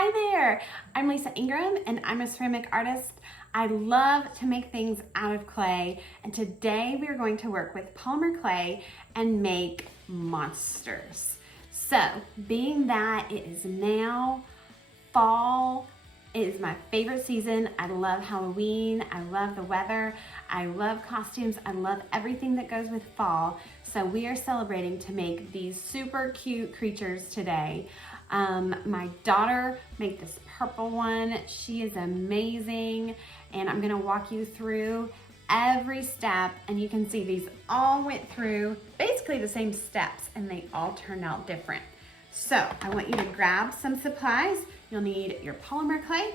Hi there, I'm Lisa Ingram and I'm a ceramic artist. I love to make things out of clay, and today we are going to work with polymer clay and make monsters. So, being that it is now fall, it is my favorite season. I love Halloween, I love the weather, I love costumes, I love everything that goes with fall. So we are celebrating to make these super cute creatures today. My daughter made this purple one. She is amazing, and I'm gonna walk you through every step, and you can see these all went through basically the same steps and they all turned out different. So I want you to grab some supplies. You'll need your polymer clay,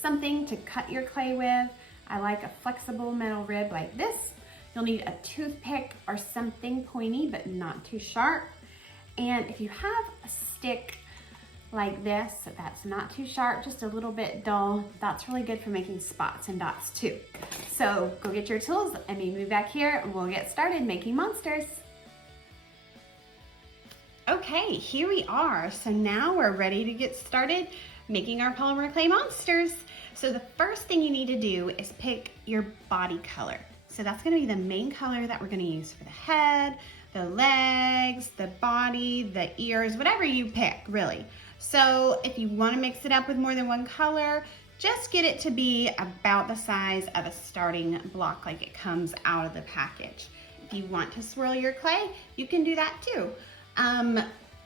something to cut your clay with. I like a flexible metal rib like this. You'll need a toothpick or something pointy but not too sharp. And if you have a stick like this that's not too sharp, just a little bit dull, that's really good for making spots and dots too. So go get your tools and meet me back here and we'll get started making monsters. Okay, here we are. So now we're ready to get started making our polymer clay monsters. So the first thing you need to do is pick your body color. So that's gonna be the main color that we're gonna use for the head, the legs, the body, the ears, whatever you pick, really. So if you wanna mix it up with more than one color, just get it to be about the size of a starting block like it comes out of the package. If you want to swirl your clay, you can do that too.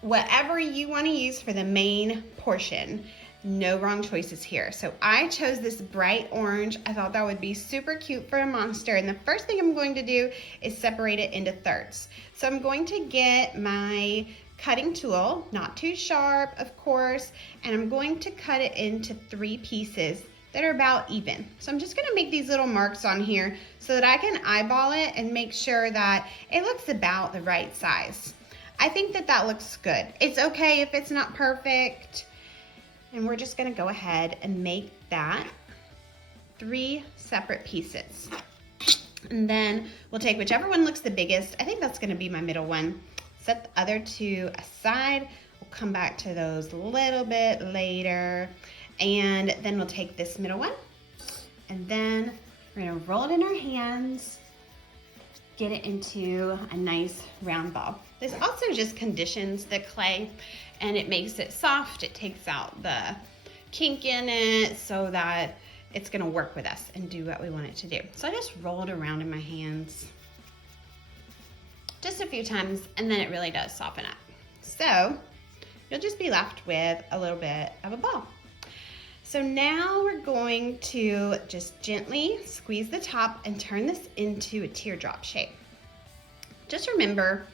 Whatever you wanna use for the main portion. No wrong choices here. So I chose this bright orange. I thought that would be super cute for a monster. And the first thing I'm going to do is separate it into thirds. So I'm going to get my cutting tool, not too sharp, of course, and I'm going to cut it into 3 pieces that are about even. So I'm just gonna make these little marks on here so that I can eyeball it and make sure that it looks about the right size. I think that that looks good. It's okay if it's not perfect. And we're just gonna go ahead and make that 3 separate pieces. And then we'll take whichever one looks the biggest. I think that's gonna be my middle one. Set the other 2 aside. We'll come back to those a little bit later. And then we'll take this middle one. And then we're gonna roll it in our hands, get it into a nice round ball. This also just conditions the clay and it makes it soft. It takes out the kink in it so that it's gonna work with us and do what we want it to do. So I just roll it around in my hands just a few times and then it really does soften up. So you'll just be left with a little bit of a ball. So now we're going to just gently squeeze the top and turn this into a teardrop shape. Just remember,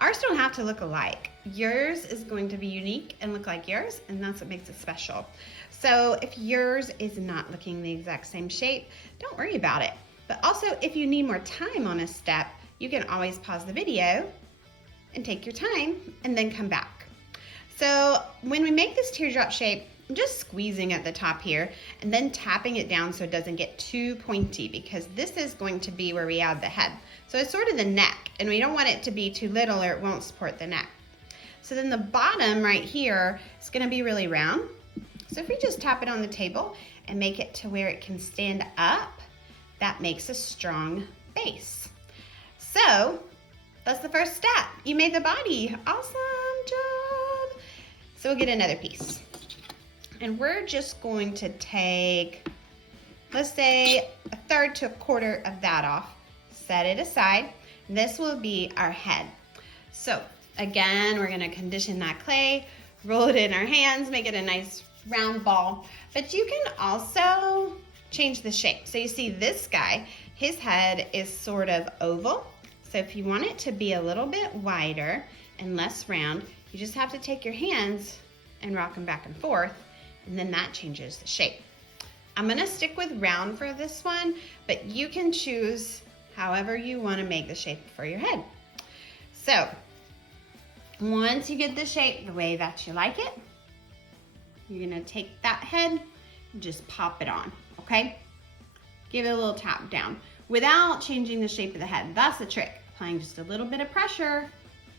ours don't have to look alike. Yours is going to be unique and look like yours, and that's what makes it special. So if yours is not looking the exact same shape, don't worry about it. But also, if you need more time on a step, you can always pause the video and take your time and then come back. So when we make this teardrop shape, I'm just squeezing at the top here and then tapping it down so it doesn't get too pointy, because this is going to be where we add the head. So it's sort of the neck, and we don't want it to be too little or it won't support the neck. So then the bottom right here is gonna be really round. So if we just tap it on the table and make it to where it can stand up, that makes a strong base. So that's the first step. You made the body. Awesome job. So we'll get another piece. And we're just going to take, let's say, 1/3 to 1/4 of that off. Set it aside. This will be our head. So again, we're gonna condition that clay, roll it in our hands, make it a nice round ball. But you can also change the shape. So you see this guy, his head is sort of oval. So if you want it to be a little bit wider and less round, you just have to take your hands and rock them back and forth, and then that changes the shape. I'm gonna stick with round for this one, but you can choose however you wanna make the shape for your head. So once you get the shape the way that you like it, you're gonna take that head and just pop it on, okay? Give it a little tap down without changing the shape of the head. That's the trick, applying just a little bit of pressure,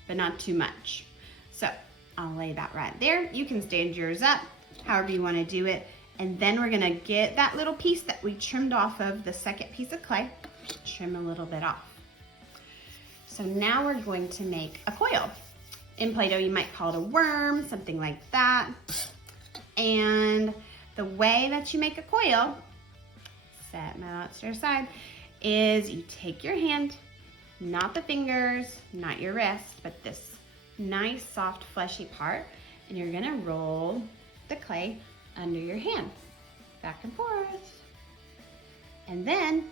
but not too much. So I'll lay that right there. You can stand yours up, however you want to do it. And then we're gonna get that little piece that we trimmed off of the second piece of clay, trim a little bit off. So now we're going to make a coil. In Play-Doh, you might call it a worm, something like that. And the way that you make a coil, set my lobster aside, is you take your hand, not the fingers, not your wrist, but this nice, soft, fleshy part, and you're gonna roll the clay under your hand, back and forth. And then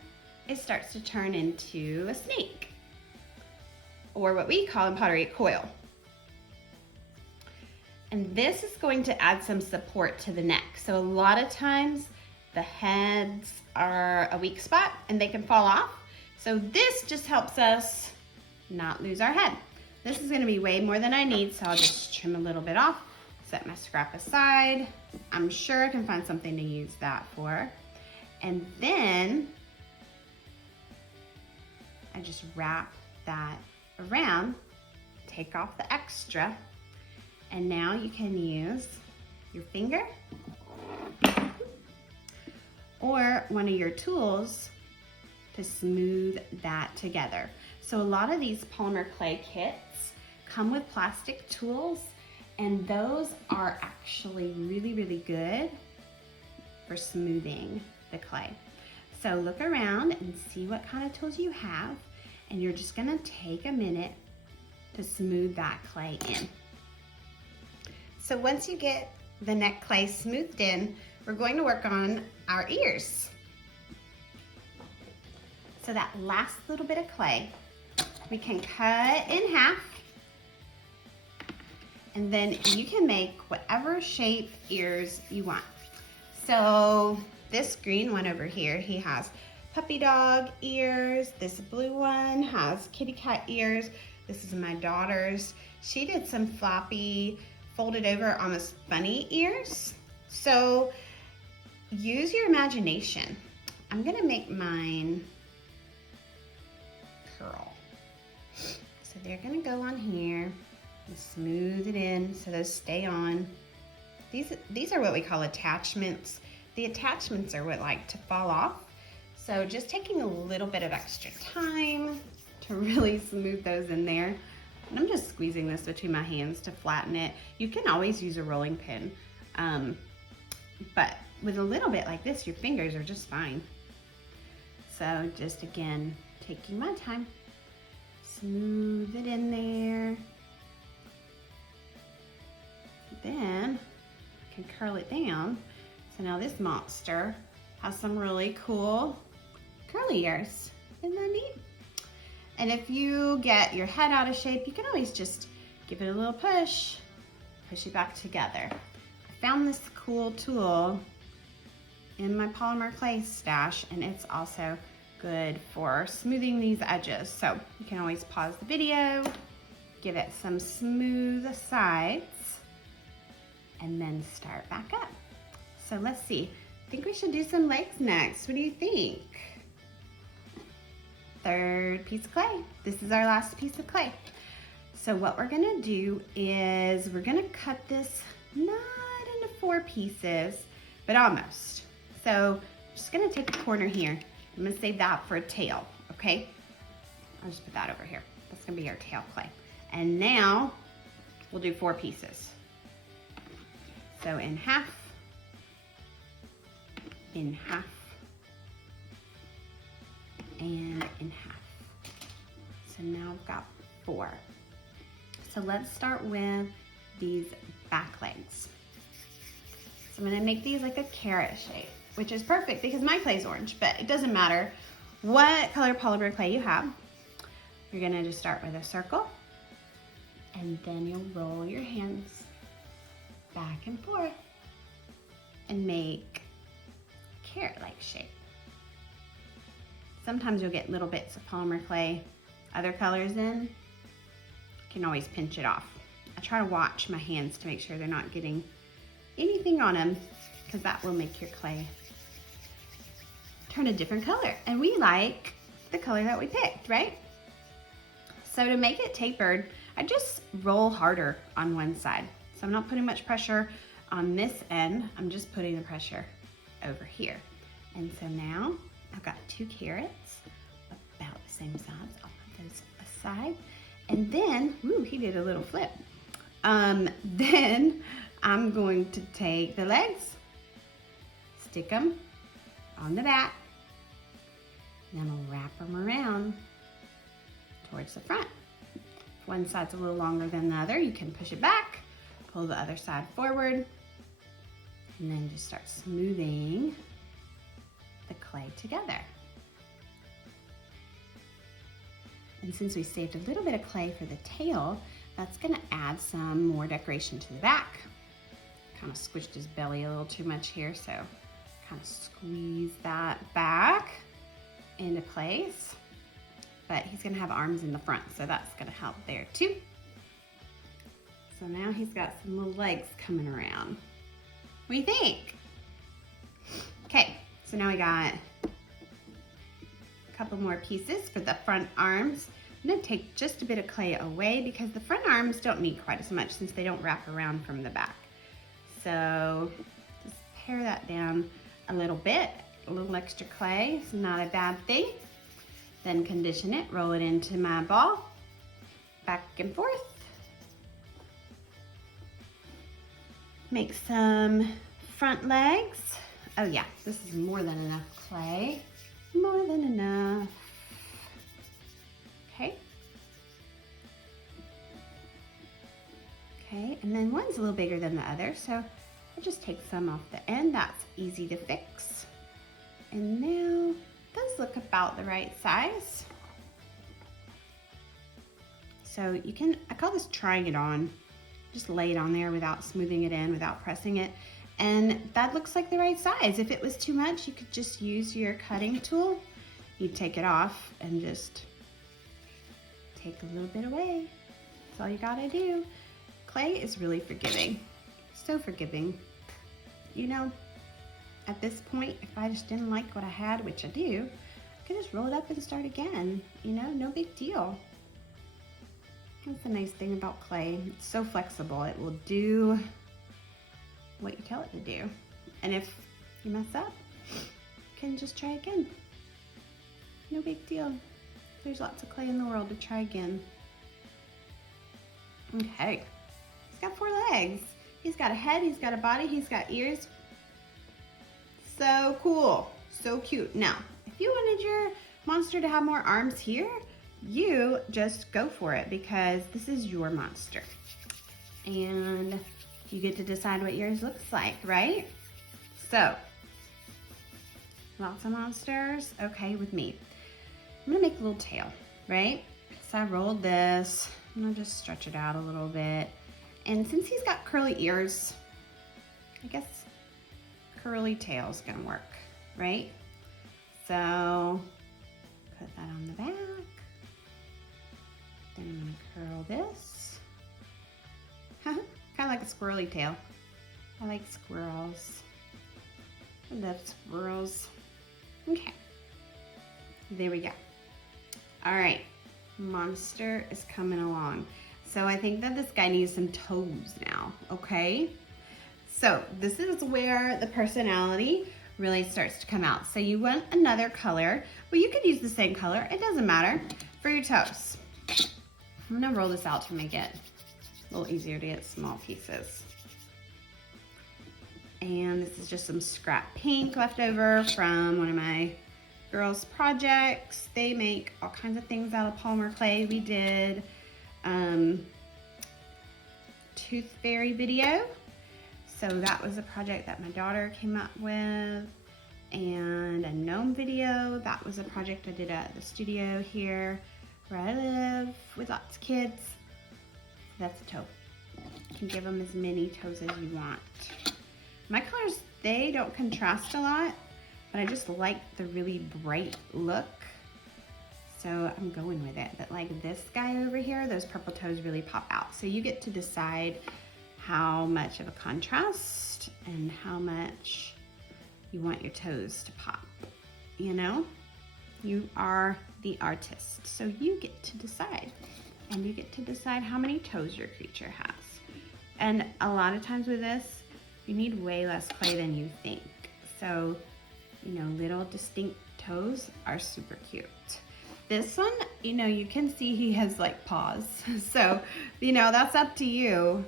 it starts to turn into a snake, or what we call in pottery, a coil. And this is going to add some support to the neck. So a lot of times the heads are a weak spot and they can fall off. So this just helps us not lose our head. This is gonna be way more than I need, so I'll just trim a little bit off, set my scrap aside. I'm sure I can find something to use that for. And then I just wrap that around, take off the extra, and now you can use your finger or one of your tools to smooth that together. So a lot of these polymer clay kits come with plastic tools, and those are actually really, really good for smoothing the clay. So look around and see what kind of tools you have, and you're just gonna take a minute to smooth that clay in. So once you get the neck clay smoothed in, we're going to work on our ears. So that last little bit of clay, we can cut in half, and then you can make whatever shape ears you want. So this green one over here, he has puppy dog ears. This blue one has kitty cat ears. This is my daughter's. She did some floppy, folded over, almost bunny ears. So use your imagination. I'm gonna make mine curl. So they're gonna go on here and smooth it in so those stay on. These are what we call attachments. The attachments are what like to fall off. So just taking a little bit of extra time to really smooth those in there. And I'm just squeezing this between my hands to flatten it. You can always use a rolling pin, but with a little bit like this, your fingers are just fine. So just again, taking my time, smooth it in there. Then I can curl it down. So now this monster has some really cool curly ears. Isn't that neat? And if you get your head out of shape, you can always just give it a little push it back together. I found this cool tool in my polymer clay stash, and it's also good for smoothing these edges. So you can always pause the video, give it some smooth sides, and then start back up. So let's see, I think we should do some legs next. What do you think? Third piece of clay. This is our last piece of clay. So what we're gonna do is we're gonna cut this not into 4 pieces, but almost. So I'm just gonna take a corner here. I'm gonna save that for a tail, okay? I'll just put that over here. That's gonna be our tail clay. And now we'll do 4 pieces. So in half, in half, and in half. So now I've got 4. So let's start with these back legs. So I'm gonna make these like a carrot shape, which is perfect because my clay's orange, but it doesn't matter what color polymer clay you have. You're gonna just start with a circle, and then you'll roll your hands back and forth and make a carrot-like shape. Sometimes you'll get little bits of polymer clay, other colors in. You can always pinch it off. I try to watch my hands to make sure they're not getting anything on them, because that will make your clay turn a different color. And we like the color that we picked, right? So to make it tapered, I just roll harder on one side. So I'm not putting much pressure on this end, I'm just putting the pressure over here. And so now I've got 2 carrots, about the same size. I'll put those aside. And then, ooh, he did a little flip. Then I'm going to take the legs, stick them on the back, and then I'll wrap them around towards the front. If one side's a little longer than the other, you can push it back, pull the other side forward, and then just start smoothing the clay together. And since we saved a little bit of clay for the tail, that's gonna add some more decoration to the back. Kind of squished his belly a little too much here, so kind of squeeze that back into place. But he's gonna have arms in the front, so that's gonna help there too. So now he's got some little legs coming around. What do you think? Okay, so now we got a couple more pieces for the front arms. I'm gonna take just a bit of clay away because the front arms don't need quite as much since they don't wrap around from the back. So just pare that down a little bit. A little extra clay is not a bad thing. Then condition it, roll it into my ball, back and forth. Make some front legs. Oh yeah, this is more than enough clay. More than enough. Okay. Okay, and then one's a little bigger than the other, so I'll just take some off the end. That's easy to fix. And now, those look about the right size. So you can, I call this trying it on. Just lay it on there without smoothing it in, without pressing it. And that looks like the right size. If it was too much, you could just use your cutting tool. You'd take it off and just take a little bit away. That's all you gotta do. Clay is really forgiving, so forgiving. You know, at this point, if I just didn't like what I had, which I do, I could just roll it up and start again. You know, no big deal. That's the nice thing about clay. It's so flexible. It will do what you tell it to do. And if you mess up, you can just try again. No big deal. There's lots of clay in the world to try again. Okay, he's got 4 legs. He's got a head, he's got a body, he's got ears. So cool, so cute. Now, if you wanted your monster to have more arms here, you just go for it because this is your monster. And you get to decide what yours looks like, right? So, lots of monsters, okay with me. I'm gonna make a little tail, right? So I rolled this, I'm gonna just stretch it out a little bit. And since he's got curly ears, I guess curly tail's gonna work, right? So, put that on the back. Then I'm gonna curl this. Kind of like a squirrely tail. I like squirrels. I love squirrels. Okay, there we go. All right, monster is coming along. So I think that this guy needs some toes now, okay? So this is where the personality really starts to come out. So you want another color. Well, you could use the same color, it doesn't matter, for your toes. I'm gonna roll this out to make it a little easier to get small pieces. And this is just some scrap pink left over from one of my girls' projects. They make all kinds of things out of polymer clay. We did Tooth Fairy video. So that was a project that my daughter came up with. And a gnome video. That was a project I did at the studio here where I live with lots of kids. That's a toe. You can give them as many toes as you want. My colors, they don't contrast a lot, but I just like the really bright look. So I'm going with it. But like this guy over here, those purple toes really pop out. So you get to decide how much of a contrast and how much you want your toes to pop. You know, you are the artist. So you get to decide, and you get to decide how many toes your creature has. And a lot of times with this, you need way less clay than you think. So, you know, little distinct toes are super cute. This one, you know, you can see he has like paws. So, you know, that's up to you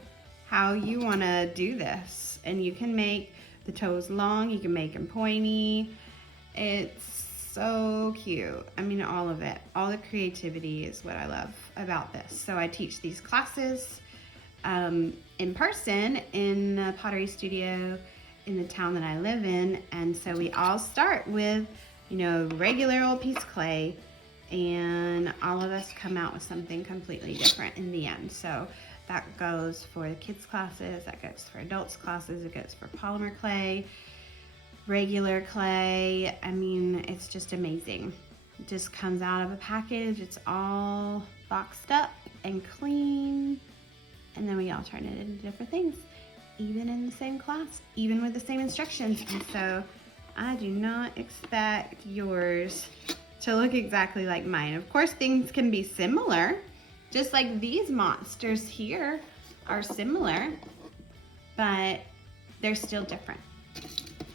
how you want to do this. And you can make the toes long, you can make them pointy. It's so cute. I mean, all of it, all the creativity is what I love about this. So I teach these classes in person in a pottery studio in the town that I live in. And so we all start with, you know, regular old piece of clay, and all of us come out with something completely different in the end. So that goes for the kids classes, that goes for adults classes, it goes for polymer clay, regular clay. I mean, it's just amazing. It just comes out of a package. It's all boxed up and clean. And then we all turn it into different things, even in the same class, even with the same instructions. And so I do not expect yours to look exactly like mine. Of course, things can be similar, just like these monsters here are similar, but they're still different.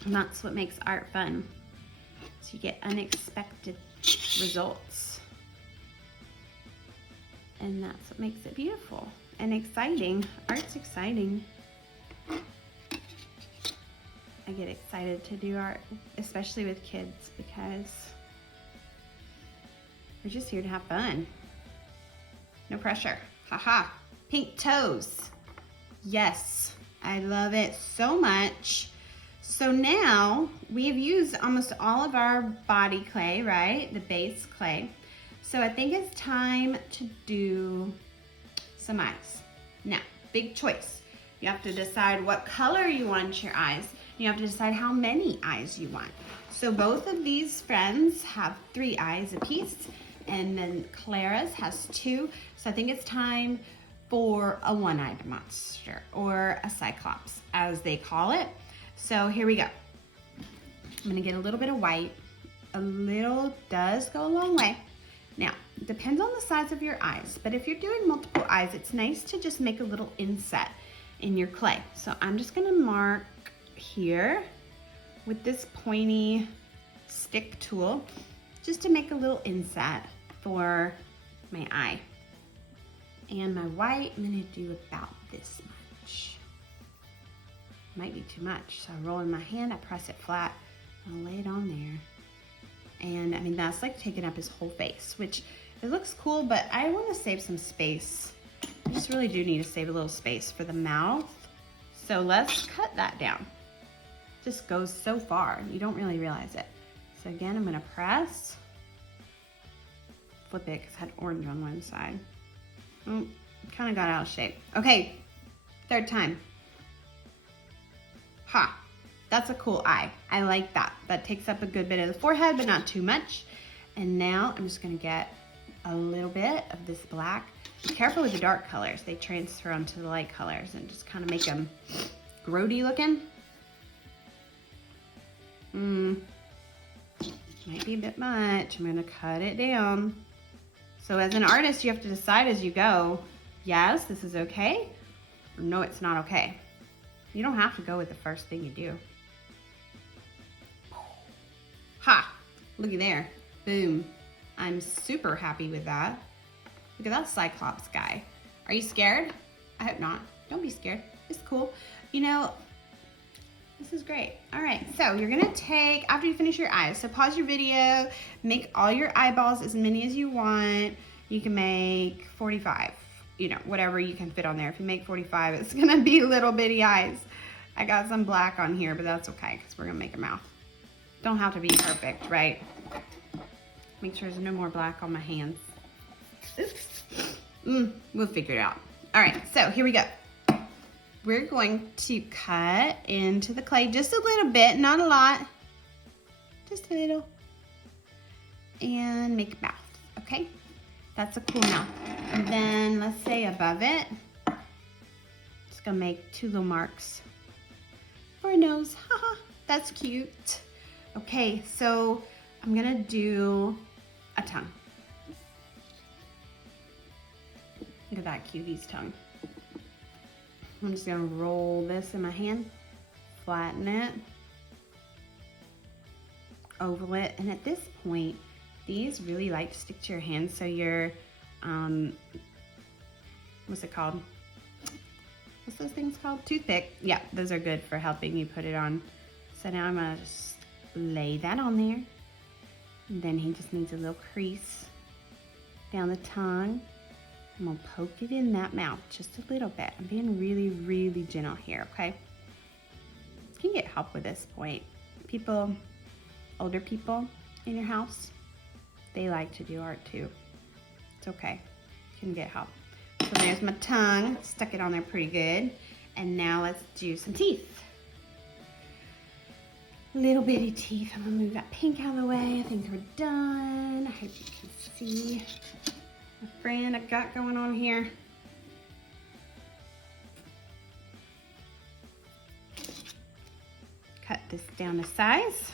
And that's what makes art fun. So you get unexpected results. And that's what makes it beautiful and exciting. Art's exciting. I get excited to do art, especially with kids, because we're just here to have fun. No pressure. Haha. Pink toes. Yes, I love it so much. So now we've used almost all of our body clay, right? The base clay. So I think it's time to do some eyes. Now, big choice. You have to decide what color you want your eyes. You have to decide how many eyes you want. So both of these friends have 3 eyes apiece, and then Clara's has 2. So I think it's time for a one-eyed monster, or a cyclops, as they call it. So here we go. I'm gonna get a little bit of white. A little does go a long way. Now, it depends on the size of your eyes, but if you're doing multiple eyes, it's nice to just make a little inset in your clay. So I'm just gonna mark here with this pointy stick tool, just to make a little inset for my eye. And my white, I'm gonna do about this much. Might be too much, so I roll in my hand, I press it flat, I'll lay it on there. And I mean, that's like taking up his whole face, which it looks cool, but I wanna save some space. I just really do need to save a little space for the mouth. So let's cut that down. Just goes so far, you don't really realize it. So again, I'm gonna press, flip it, because I had orange on one side. Oh, kind of got out of shape. Okay, 3rd time. Ha, that's a cool eye. I like that. That takes up a good bit of the forehead, but not too much. And now I'm just gonna get a little bit of this black. Be careful with the dark colors. They transfer onto the light colors and just kind of make them grody looking. Might be a bit much. I'm gonna cut it down. So as an artist, you have to decide as you go, yes, this is okay, or no, it's not okay. You don't have to go with the first thing you do. Ha, looky there, boom. I'm super happy with that. Look at that Cyclops guy. Are you scared? I hope not. Don't be scared, it's cool. You know, this is great. All right, so you're gonna take, after you finish your eyes, so pause your video, make all your eyeballs, as many as you want. You can make 45, you know, whatever you can fit on there. If you make 45, it's gonna be little bitty eyes. I got some black on here, but that's okay, because we're gonna make a mouth. Don't have to be perfect, right? Make sure there's no more black on my hands. Oops. We'll figure it out. All right, so here we go. We're going to cut into the clay just a little bit, not a lot, just a little, and make a mouth, okay? That's a cool mouth. And then let's say above it, just gonna make 2 little marks for a nose. Haha, that's cute. Okay, so I'm gonna do a tongue. Look at that cutie's tongue. I'm just gonna roll this in my hand, flatten it, oval it, and at this point, these really like to stick to your hand, so your, what's it called? What's those things called? Toothpick. Yeah, those are good for helping you put it on. So now I'm gonna just lay that on there. And then he just needs a little crease down the tongue. I'm gonna poke it in that mouth just a little bit. I'm being really, really gentle here, okay? You can get help with this point. People, older people in your house, they like to do art too. It's okay, you can get help. So there's my tongue, stuck it on there pretty good. And now let's do some teeth. Little bitty teeth. I'm gonna move that pink out of the way. I think we're done. I hope you can see my friend I've got going on here. Cut this down to size.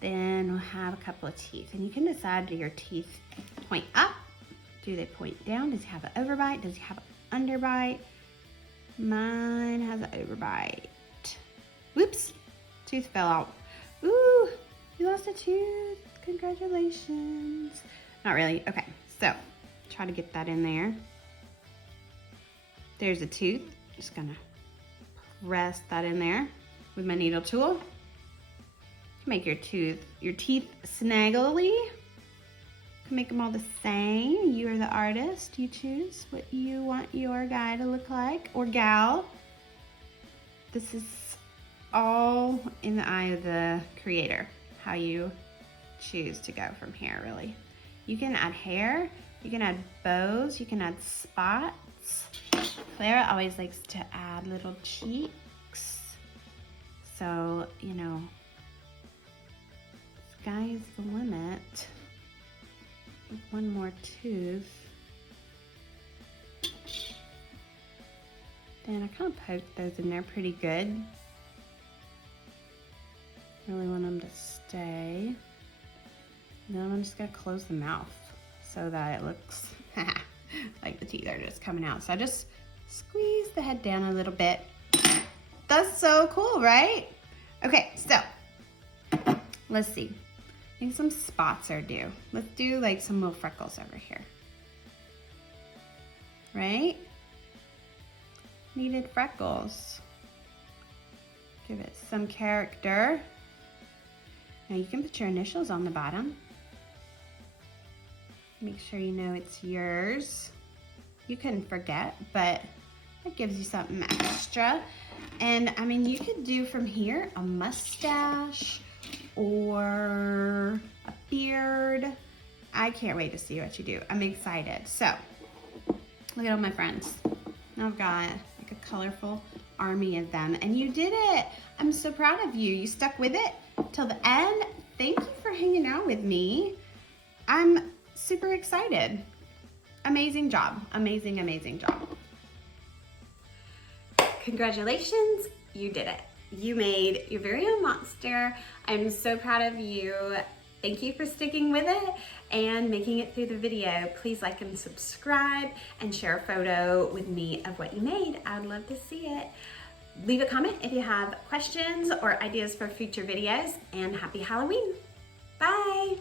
Then we'll have a couple of teeth. And you can decide, do your teeth point up? Do they point down? Does he have an overbite? Does he have an underbite? Mine has an overbite. Whoops, tooth fell out. Ooh, you lost a tooth. Congratulations. Not really. Okay, so try to get that in there. There's a tooth. Just gonna press that in there with my needle tool. Make your teeth snaggly. Make them all the same. You are the artist. You choose what you want your guy to look like, or gal. This is all in the eye of the creator, how you choose to go from here, really. You can add hair, you can add bows, you can add spots. Clara always likes to add little cheeks. So, you know, sky's the limit. One more tooth. Then I kind of poked those in there pretty good. Really want them to stay. Then I'm just gonna close the mouth so that it looks like the teeth are just coming out. So I just squeeze the head down a little bit. That's so cool, right? Okay, so let's see. I think some spots are due. Let's do like some little freckles over here. Right? Needed freckles. Give it some character. Now you can put your initials on the bottom. Make sure you know it's yours. You couldn't forget, but it gives you something extra. And I mean, you could do from here a mustache or a beard. I can't wait to see what you do. I'm excited. So, look at all my friends. Now I've got like a colorful army of them, and you did it. I'm so proud of you. You stuck with it till the end. Thank you for hanging out with me. I'm super excited. Amazing job. Amazing, amazing job. Congratulations, you did it. You made your very own monster. I'm so proud of you. Thank you for sticking with it and making it through the video. Please like and subscribe and share a photo with me of what you made. I'd love to see it. Leave a comment if you have questions or ideas for future videos, and happy Halloween. Bye.